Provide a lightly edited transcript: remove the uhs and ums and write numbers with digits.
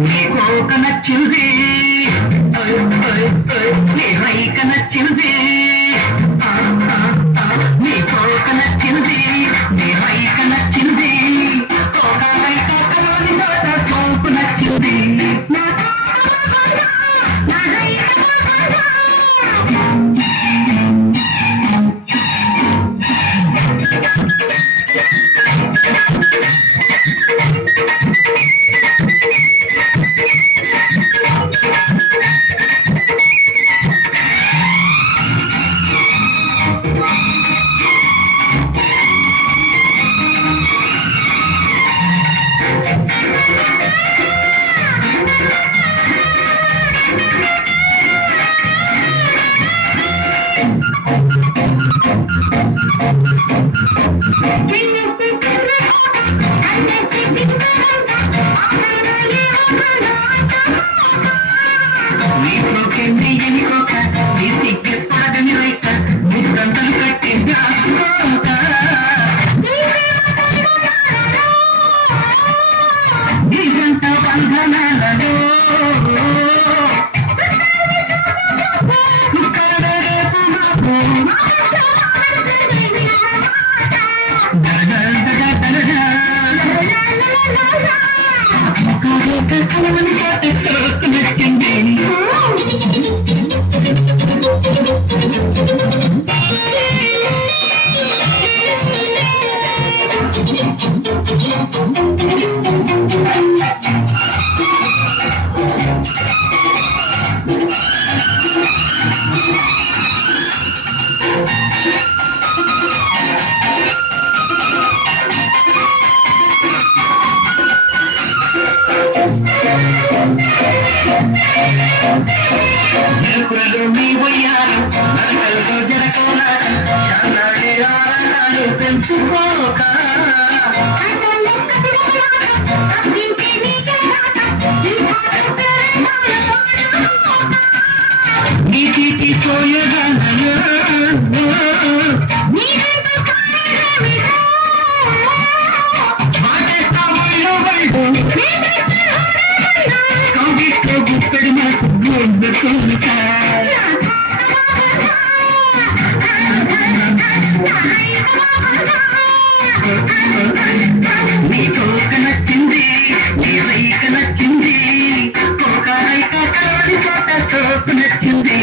నీకోక నచ్చింది నీ రైక నచ్చింది నీకోక నచ్చింది నీ రైక నచ్చింది ఒక రైక కలోని చోట చోపు నచ్చింది నీకోకండి ఎనికోక నీ సిగ్గెప్పడని రైక ముద్దంతలు కట్టింది ఈ జంట బంధనాలలో ఎరుకులలో మీ వయ్యారు నరకల్లో జరకోలాట చాలాడే ఆరాటాలు పెంచుకోక నీ తీపి పోయగానయ్యో నీకోక నచ్చింది నీ రైక నచ్చింది ఒక రైక కలోని చోట చోపు నచ్చింది